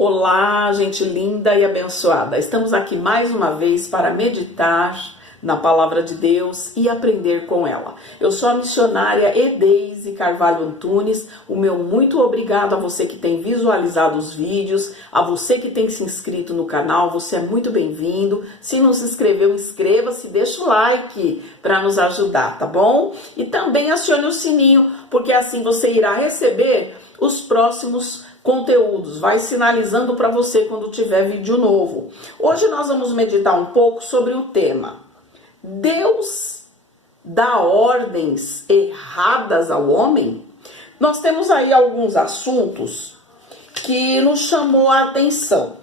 Olá, gente linda e abençoada. Estamos aqui mais uma vez para meditar na palavra de Deus e aprender com ela. Eu sou a missionária Edeise Carvalho Antunes. O meu muito obrigado a você que tem visualizado os vídeos, a você que tem se inscrito no canal, você é muito bem-vindo. Se não se inscreveu, inscreva-se, deixa o like para nos ajudar, tá bom? E também acione o sininho, porque assim você irá receber os próximos conteúdos, vai sinalizando para você quando tiver vídeo novo. Hoje nós vamos meditar um pouco sobre o tema: Deus dá ordens erradas ao homem? Nós temos aí alguns assuntos que nos chamou a atenção.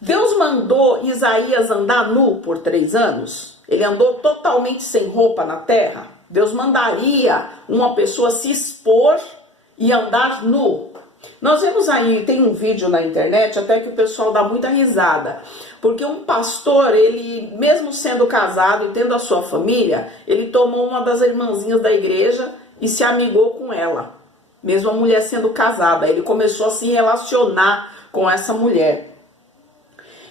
Deus mandou Isaías andar nu por 3 anos? Ele andou totalmente sem roupa na terra? Deus mandaria uma pessoa se expor e andar nu? Nós vemos aí, tem um vídeo na internet até que o pessoal dá muita risada, porque um pastor, ele mesmo sendo casado e tendo a sua família, ele tomou uma das irmãzinhas da igreja e se amigou com ela, mesmo a mulher sendo casada. Ele começou a se relacionar com essa mulher.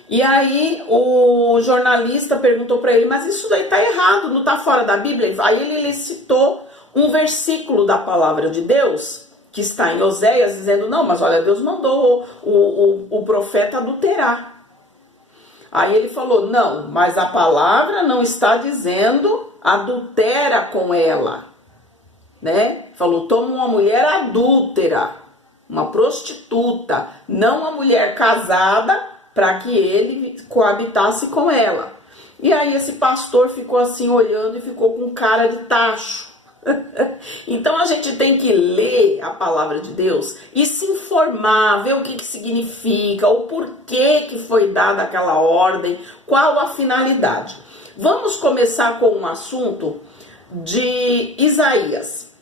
E aí o jornalista perguntou para ele: mas isso daí tá errado, não tá fora da Bíblia? Aí ele citou um versículo da palavra de Deus que está em Oséias, dizendo: não, mas olha, Deus mandou o profeta adulterar. Aí ele falou: não, mas a palavra não está dizendo adultera com ela, né? Falou: toma uma mulher adúltera, uma prostituta, não uma mulher casada, para que ele coabitasse com ela. E aí esse pastor ficou assim olhando e ficou com cara de tacho. Então a gente tem que ler a palavra de Deus e se informar, ver o que significa, o porquê que foi dada aquela ordem, qual a finalidade. Vamos começar com um assunto de Isaías.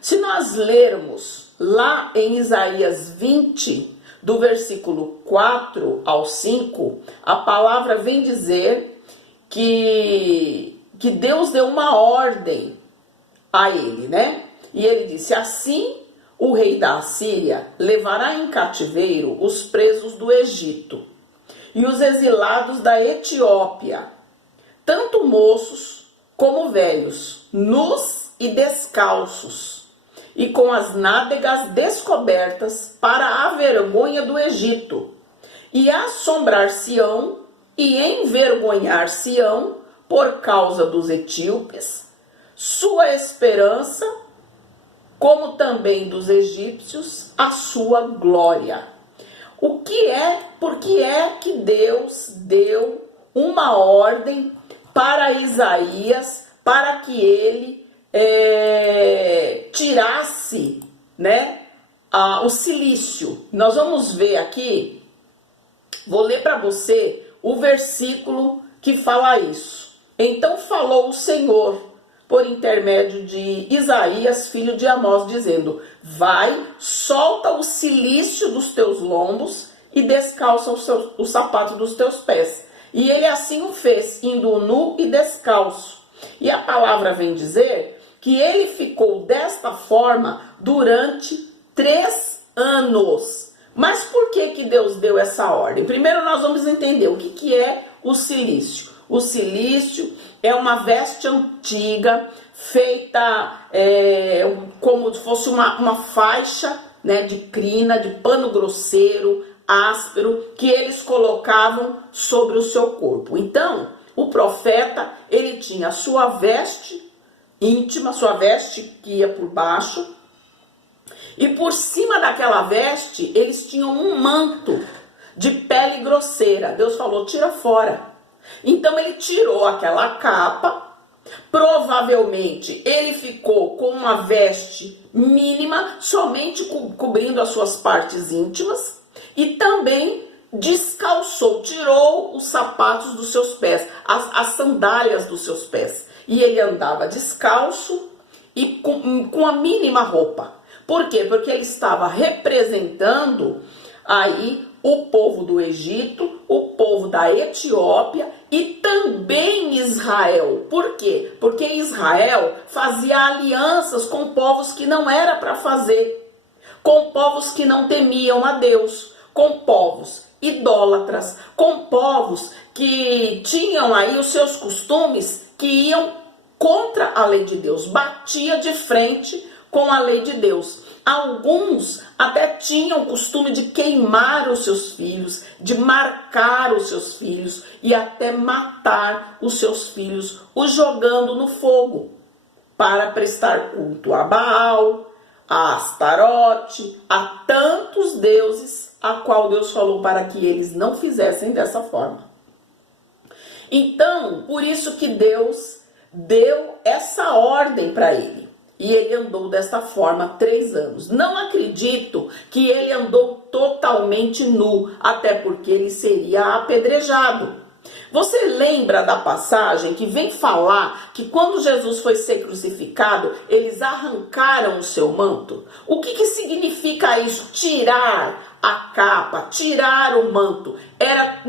Se nós lermos lá em Isaías 20, do versículo 4 ao 5, a palavra vem dizer que Deus deu uma ordem a ele, né? E ele disse: assim o rei da Assíria levará em cativeiro os presos do Egito e os exilados da Etiópia, tanto moços como velhos, nus e descalços, e com as nádegas descobertas, para a vergonha do Egito, e assombrar Sião e envergonhar Sião por causa dos etíopes, sua esperança, como também dos egípcios, a sua glória. Por que é que Deus deu uma ordem para Isaías para que ele tirasse, né, o cilício? Nós vamos ver aqui, vou ler para você o versículo que fala isso. Então falou o Senhor por intermédio de Isaías, filho de Amós, dizendo: vai, solta o cilício dos teus lombos e descalça os sapatos dos teus pés. E ele assim o fez, indo nu e descalço. E a palavra vem dizer que ele ficou desta forma durante 3 anos. Mas por que Deus deu essa ordem? Primeiro nós vamos entender o que é o cilício. O cilício é uma veste antiga, feita como se fosse uma faixa, né, de crina, de pano grosseiro, áspero, que eles colocavam sobre o seu corpo. Então, o profeta, ele tinha a sua veste íntima, sua veste que ia por baixo, e por cima daquela veste, eles tinham um manto de pele grosseira. Deus falou: tira fora. Então ele tirou aquela capa, provavelmente ele ficou com uma veste mínima, somente cobrindo as suas partes íntimas, e também descalçou, tirou os sapatos dos seus pés, as sandálias dos seus pés, e ele andava descalço e com a mínima roupa. Por quê? Porque ele estava representando aí o povo do Egito, o povo da Etiópia e também Israel. Por quê? Porque Israel fazia alianças com povos que não era para fazer. com povos que não temiam a Deus, com povos idólatras, com povos que tinham aí os seus costumes que iam contra a lei de Deus, batia de frente com a lei de Deus. Alguns até tinham o costume de queimar os seus filhos, de marcar os seus filhos e até matar os seus filhos, os jogando no fogo, para prestar culto a Baal, a Astarote, a tantos deuses, a qual Deus falou para que eles não fizessem dessa forma. Então, por isso que Deus deu essa ordem para ele. E ele andou desta forma 3 anos. Não acredito que ele andou totalmente nu, até porque ele seria apedrejado. Você lembra da passagem que vem falar que quando Jesus foi ser crucificado, eles arrancaram o seu manto? O que significa isso? Tirar a capa, tirar o manto. Era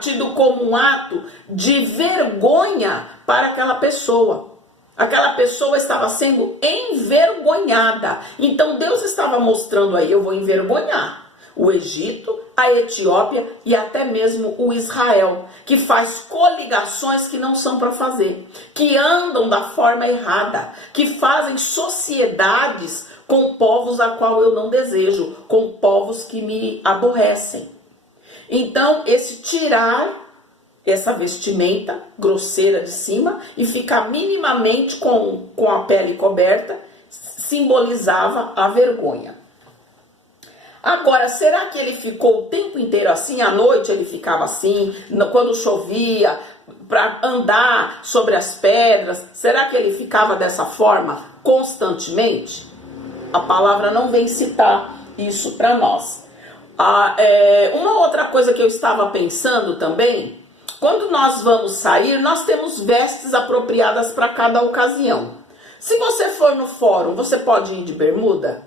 tido como um ato de vergonha para aquela pessoa. Aquela pessoa estava sendo envergonhada. Então Deus estava mostrando aí, eu vou envergonhar o Egito, a Etiópia e até mesmo o Israel, que faz coligações que não são para fazer, que andam da forma errada, que fazem sociedades com povos a qual eu não desejo, com povos que me aborrecem. Então, esse tirar essa vestimenta grosseira de cima e ficar minimamente com a pele coberta simbolizava a vergonha. Agora, será que ele ficou o tempo inteiro assim? À noite ele ficava assim, quando chovia, para andar sobre as pedras? Será que ele ficava dessa forma constantemente? A palavra não vem citar isso para nós. Uma outra coisa que eu estava pensando também, quando nós vamos sair, nós temos vestes apropriadas para cada ocasião. Se você for no fórum, você pode ir de bermuda?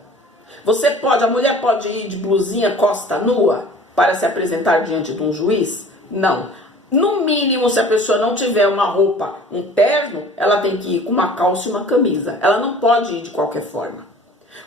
A mulher pode ir de blusinha costa nua para se apresentar diante de um juiz? Não. No mínimo, se a pessoa não tiver uma roupa, um terno, ela tem que ir com uma calça e uma camisa. Ela não pode ir de qualquer forma.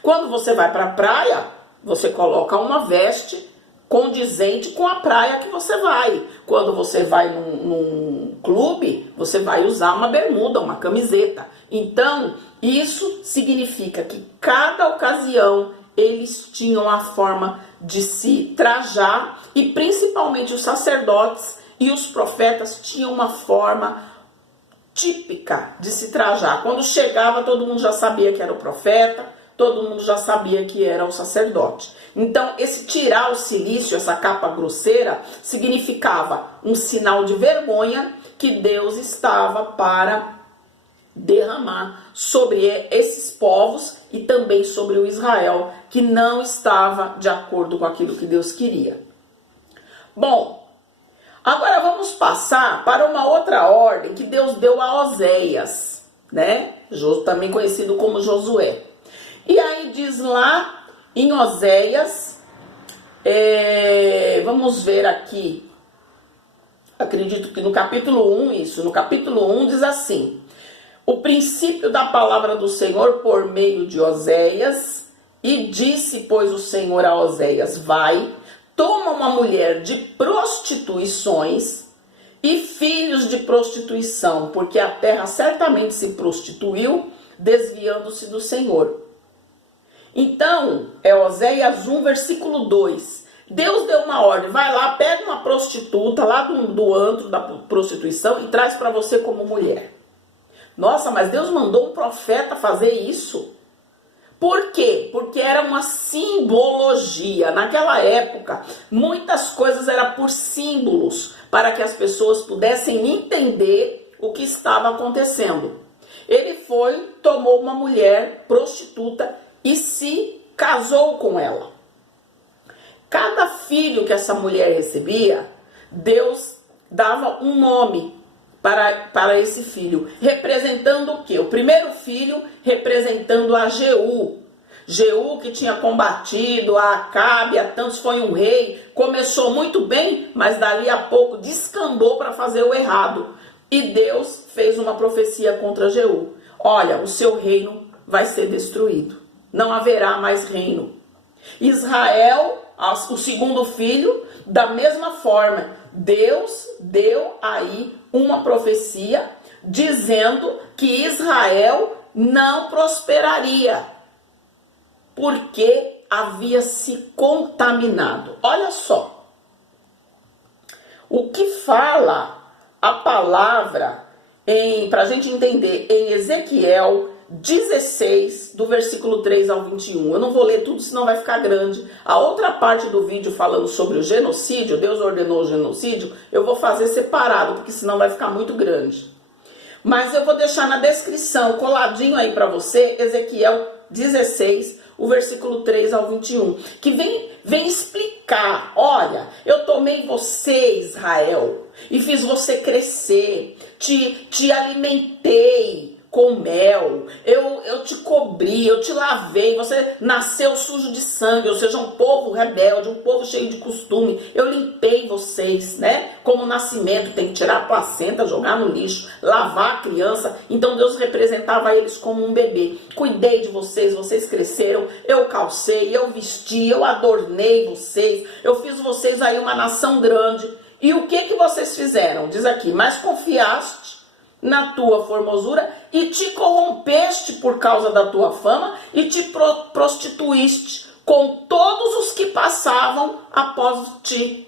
Quando você vai para a praia, você coloca uma veste condizente com a praia que você vai. Quando você vai num clube, você vai usar uma bermuda, uma camiseta. Então, isso significa que cada ocasião eles tinham a forma de se trajar e principalmente os sacerdotes e os profetas tinham uma forma típica de se trajar. Quando chegava, todo mundo já sabia que era o profeta, todo mundo já sabia que era o sacerdote. Então, esse tirar o cilício, essa capa grosseira, significava um sinal de vergonha que Deus estava para derramar sobre esses povos e também sobre o Israel, que não estava de acordo com aquilo que Deus queria. Bom, agora vamos passar para uma outra ordem que Deus deu a Oséias, né? Também conhecido como Josué. E aí diz lá em Oséias, vamos ver aqui, acredito que no capítulo 1, no capítulo 1 diz assim: o princípio da palavra do Senhor por meio de Oséias, e disse, pois, o Senhor a Oséias: vai, toma uma mulher de prostituições e filhos de prostituição, porque a terra certamente se prostituiu, desviando-se do Senhor. Então, Oséias 1, versículo 2. Deus deu uma ordem, vai lá, pega uma prostituta lá do antro da prostituição e traz para você como mulher. Nossa, mas Deus mandou um profeta fazer isso? Por quê? Porque era uma simbologia. Naquela época, muitas coisas eram por símbolos, para que as pessoas pudessem entender o que estava acontecendo. Ele tomou uma mulher prostituta e se casou com ela. Cada filho que essa mulher recebia, Deus dava um nome para esse filho, representando o quê? O primeiro filho representando a Jeú. Jeú, que tinha combatido a Acabe, a tantos, foi um rei, começou muito bem, mas dali a pouco descambou para fazer o errado. E Deus fez uma profecia contra Jeú: olha, o seu reino vai ser destruído, não haverá mais reino. Israel, o segundo filho, da mesma forma, Deus deu aí uma profecia dizendo que Israel não prosperaria, porque havia se contaminado. Olha só, o que fala a palavra, para a gente entender, em Ezequiel 16, do versículo 3 ao 21. Eu não vou ler tudo, senão vai ficar grande. A outra parte do vídeo falando sobre o genocídio, Deus ordenou o genocídio, eu vou fazer separado, porque senão vai ficar muito grande. Mas eu vou deixar na descrição, coladinho aí para você, Ezequiel 16, o versículo 3 ao 21, que vem explicar, olha, eu tomei você, Israel, e fiz você crescer, te alimentei com mel, eu te cobri, eu te lavei, você nasceu sujo de sangue, ou seja, um povo rebelde, um povo cheio de costume, eu limpei vocês, né? Como o nascimento, tem que tirar a placenta, jogar no lixo, lavar a criança, então Deus representava eles como um bebê, cuidei de vocês, vocês cresceram, eu calcei, eu vesti, eu adornei vocês, eu fiz vocês aí uma nação grande, e o que vocês fizeram? Diz aqui, mas confiaste na tua formosura e te corrompeste por causa da tua fama e te prostituíste com todos os que passavam após ti,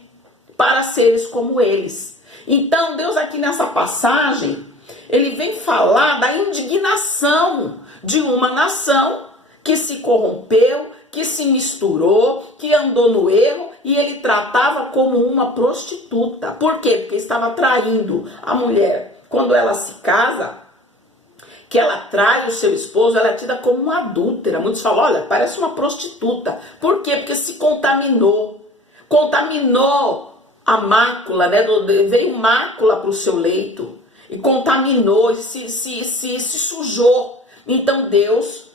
para seres como eles. Então Deus aqui nessa passagem, ele vem falar da indignação de uma nação que se corrompeu, que se misturou, que andou no erro, e ele tratava como uma prostituta. Por quê? Porque estava traindo a mulher. Quando ela se casa, que ela trai o seu esposo, ela é tida como uma adúltera. Muitos falam, olha, parece uma prostituta. Por quê? Porque se contaminou. Contaminou a mácula, né? Veio mácula para o seu leito. E contaminou, se sujou. Então Deus,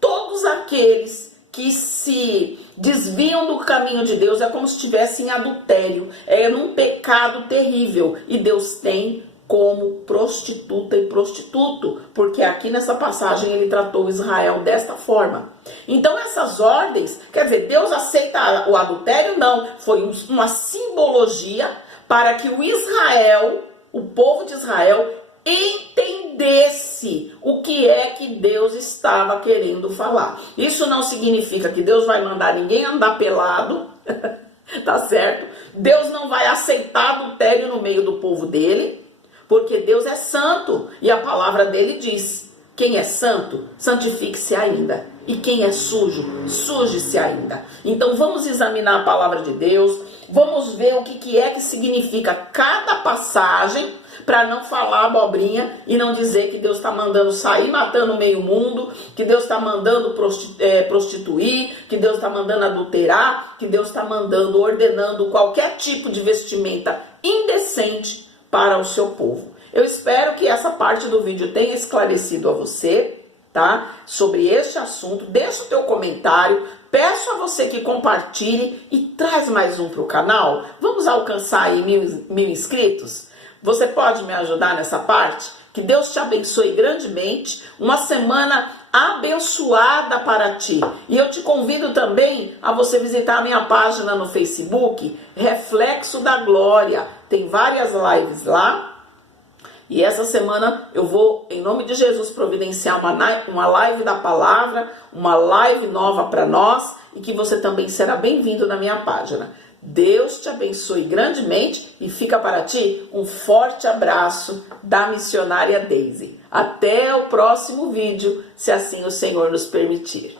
todos aqueles que se desviam do caminho de Deus, é como se estivessem em adultério. É num pecado terrível. E Deus tem como prostituta e prostituto, porque aqui nessa passagem ele tratou Israel desta forma. Então essas ordens, quer dizer, Deus aceita o adultério? Não, foi uma simbologia para que o Israel, o povo de Israel, entendesse o que é que Deus estava querendo falar. Isso não significa que Deus vai mandar ninguém andar pelado, tá certo? Deus não vai aceitar adultério no meio do povo dele, porque Deus é santo e a palavra dele diz, quem é santo, santifique-se ainda. E quem é sujo, suje-se ainda. Então vamos examinar a palavra de Deus, vamos ver o que é que significa cada passagem, para não falar abobrinha e não dizer que Deus está mandando sair matando meio mundo, que Deus está mandando prostituir, que Deus está mandando adulterar, que Deus está mandando, ordenando qualquer tipo de vestimenta indecente para o seu povo. Eu espero que essa parte do vídeo tenha esclarecido a você, tá? Sobre este assunto. Deixa o teu comentário, peço a você que compartilhe e traz mais um para o canal. Vamos alcançar aí mil inscritos? Você pode me ajudar nessa parte? Que Deus te abençoe grandemente, uma semana abençoada para ti. E eu te convido também a você visitar a minha página no Facebook, Reflexo da Glória. Tem várias lives lá. E essa semana eu vou, em nome de Jesus, providenciar uma live da palavra, uma live nova para nós, e que você também será bem-vindo na minha página. Deus te abençoe grandemente e fica para ti um forte abraço da missionária Daisy. Até o próximo vídeo, se assim o Senhor nos permitir.